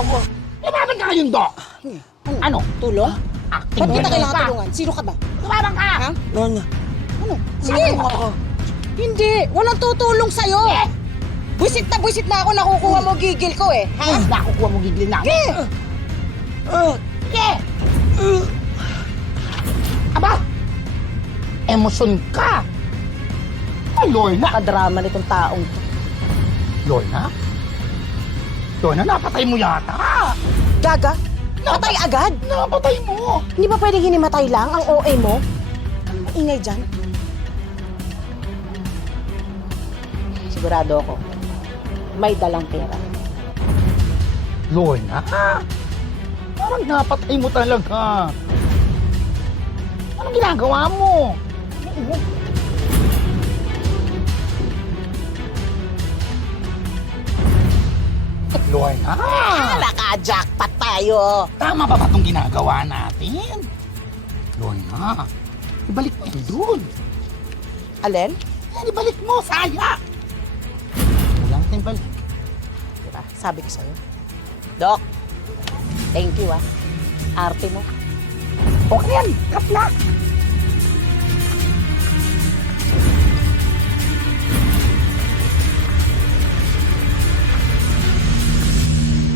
ako. Tumabang ka ngayon, Dok. Ano? Tulong? Acting Ba't kita ganun kailangan ka. tulungan? Sino ka ba? Tumabang ka! Ha? Nana, Ano? Sige! ako. Hindi! Walang tutulong sa'yo! Eh! Buisit na ako, nakukuha mo gigil ko eh. Ha? Nakukuha mo gigil na ako. Sige! Aba! Emosyon ka! Ay, Lorna! Kadrama nitong taong to. Lorna? Lorna, napatay mo yata! Gaga? Patay agad? Napatay mo! Hindi ba pwedeng hinimatay lang ang OA mo? Maingay dyan. Sigurado ako, may dalang pera. Lorna? Parang napatay mo talaga. Anong ginagawa mo? Lorna? Naka-jackpot tayo! Tama ba itong ginagawa natin? Lorna, ibalik mo yun doon. Alin? Yan, ibalik mo, saya! Wala natin balik. Diba? Sabi ko sa'yo. Doc, thank you Arte mo. Okay yan, cut na!